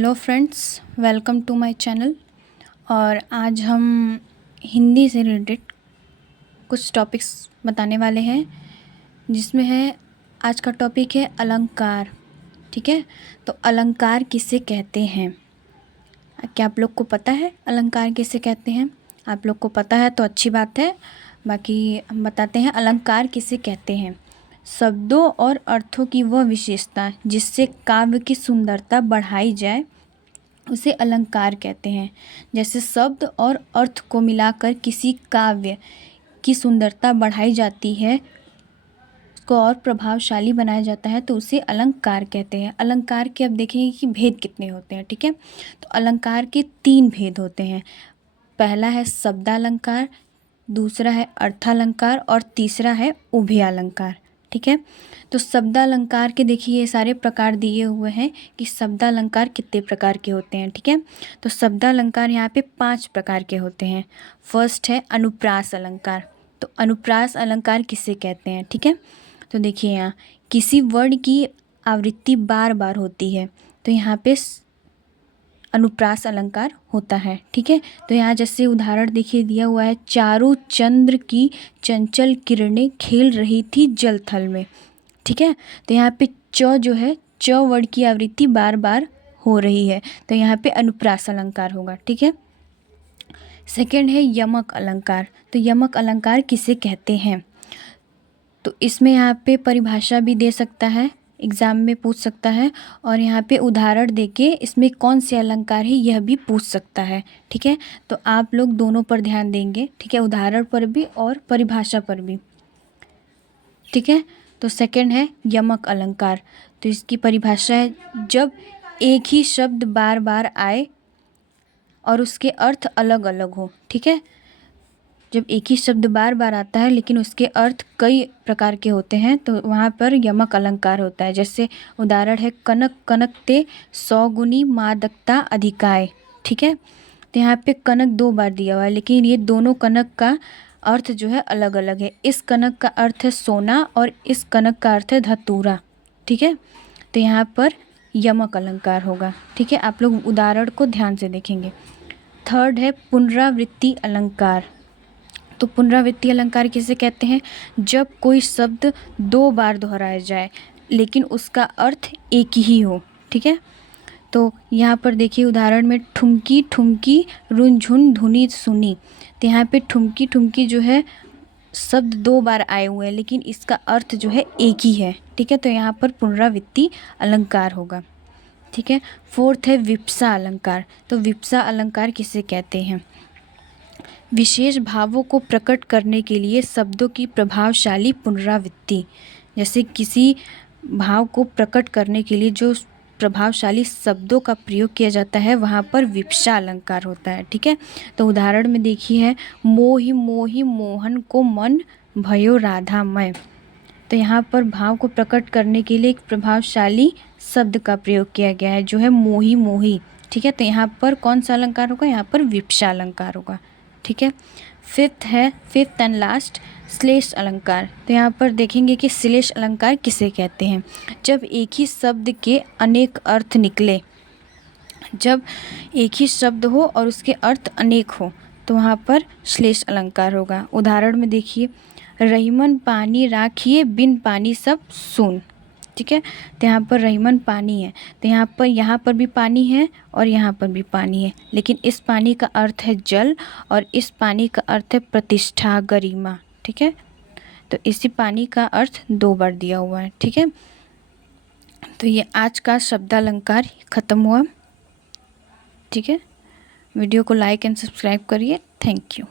Hello friends, welcome to my channel. और आज हम हिंदी से रिलेटेड कुछ टॉपिक्स बताने वाले हैं, जिसमें है आज का टॉपिक है अलंकार। ठीक है, तो अलंकार किसे कहते हैं? क्या आप लोग को पता है अलंकार किसे कहते हैं? आप लोग को पता है तो अच्छी बात है। बाकी हम बताते हैं अलंकार किसे कहते हैं। शब्दों और अर्थों की वह विशेषता जिससे काव्य की सुंदरता बढ़ाई जाए उसे अलंकार कहते हैं। जैसे शब्द और अर्थ को मिलाकर किसी काव्य की सुंदरता बढ़ाई जाती है, उसको और प्रभावशाली बनाया जाता है, तो उसे अलंकार कहते हैं। अलंकार के अब देखेंगे कि भेद कितने होते हैं। ठीक है, तो अलंकार के 3 भेद होते हैं। पहला है शब्दालंकार, दूसरा है अर्थालंकार और तीसरा है उभयालंकार। ठीक है, तो शब्दालंकार के देखिए ये सारे प्रकार दिए हुए हैं कि शब्दालंकार कितने प्रकार के होते हैं। ठीक है, तो शब्दालंकार यहाँ पे 5 प्रकार के होते हैं। फर्स्ट है अनुप्रास अलंकार। तो अनुप्रास अलंकार किसे कहते हैं? ठीक है, तो देखिए यहाँ किसी वर्ण की आवृत्ति बार बार होती है, तो यहाँ पे अनुप्रास अलंकार होता है। ठीक है, तो यहाँ जैसे उदाहरण देखिए दिया हुआ है, चारों चंद्र की चंचल किरणें खेल रही थी जल थल में। ठीक है, तो यहाँ पे च जो है, च वर्ड की आवृत्ति बार बार हो रही है, तो यहाँ पे अनुप्रास अलंकार होगा। ठीक है, सेकंड है यमक अलंकार। तो यमक अलंकार किसे कहते हैं? तो इसमें यहाँ पे परिभाषा भी दे सकता है, एग्ज़ाम में पूछ सकता है, और यहाँ पे उदाहरण देके इसमें कौन से अलंकार है यह भी पूछ सकता है। ठीक है, तो आप लोग दोनों पर ध्यान देंगे। ठीक है, उदाहरण पर भी और परिभाषा पर भी। ठीक है, तो सेकंड है यमक अलंकार। तो इसकी परिभाषा है जब एक ही शब्द बार बार आए और उसके अर्थ अलग अलग हो। ठीक है, जब एक ही शब्द बार बार आता है लेकिन उसके अर्थ कई प्रकार के होते हैं, तो वहाँ पर यमक अलंकार होता है। जैसे उदाहरण है कनक कनकते 100 गुनी मादकता अधिकाय। ठीक है, तो यहाँ पे कनक 2 बार दिया हुआ है, लेकिन ये दोनों कनक का अर्थ जो है अलग अलग है। इस कनक का अर्थ है सोना और इस कनक का अर्थ है धतूरा। ठीक है, तो यहाँ पर यमक अलंकार होगा। ठीक है, आप लोग उदाहरण को ध्यान से देखेंगे। थर्ड है पुनरावृत्ति अलंकार। तो पुनरावृत्ति अलंकार किसे कहते हैं? जब कोई शब्द 2 बार दोहराया जाए लेकिन उसका अर्थ एक ही हो। ठीक है, तो यहाँ पर देखिए उदाहरण में ठुमकी ठुमकी रुनझुन धुनी सुनी। तो यहाँ पे ठुमकी ठुमकी जो है शब्द 2 बार आए हुए हैं लेकिन इसका अर्थ जो है एक ही है। ठीक है, तो यहाँ पर पुनरावृत्ति अलंकार होगा। ठीक है, फोर्थ है विप्सा अलंकार। तो विप्सा अलंकार किसे कहते हैं? विशेष भावों को प्रकट करने के लिए शब्दों की प्रभावशाली पुनरावृत्ति। जैसे किसी भाव को प्रकट करने के लिए जो प्रभावशाली शब्दों का प्रयोग किया जाता है, वहाँ पर विप्सा अलंकार होता है। ठीक है, तो उदाहरण में देखिए है मोहि मोहि मोहन को मन भयो राधामय। तो यहाँ पर भाव को प्रकट करने के लिए एक प्रभावशाली शब्द का प्रयोग किया गया है जो है मोहि मोहि। ठीक है, तो यहाँ पर कौन सा अलंकार होगा? यहाँ पर विप्सा अलंकार होगा। ठीक है, फिफ्थ एंड लास्ट श्लेष अलंकार। तो यहाँ पर देखेंगे कि श्लेष अलंकार किसे कहते हैं? जब एक ही शब्द के अनेक अर्थ निकले, जब एक ही शब्द हो और उसके अर्थ अनेक हो, तो वहाँ पर श्लेष अलंकार होगा। उदाहरण में देखिए रहीमन पानी राखिए बिन पानी सब सून। ठीक है, तो यहाँ पर रहीमन पानी है, तो यहाँ पर भी पानी है और यहाँ पर भी पानी है, लेकिन इस पानी का अर्थ है जल और इस पानी का अर्थ है प्रतिष्ठा गरिमा। ठीक है, तो इसी पानी का अर्थ 2 बार दिया हुआ है। ठीक है, तो ये आज का शब्दालंकार ख़त्म हुआ। ठीक है, वीडियो को लाइक एंड सब्सक्राइब करिए। Thank you.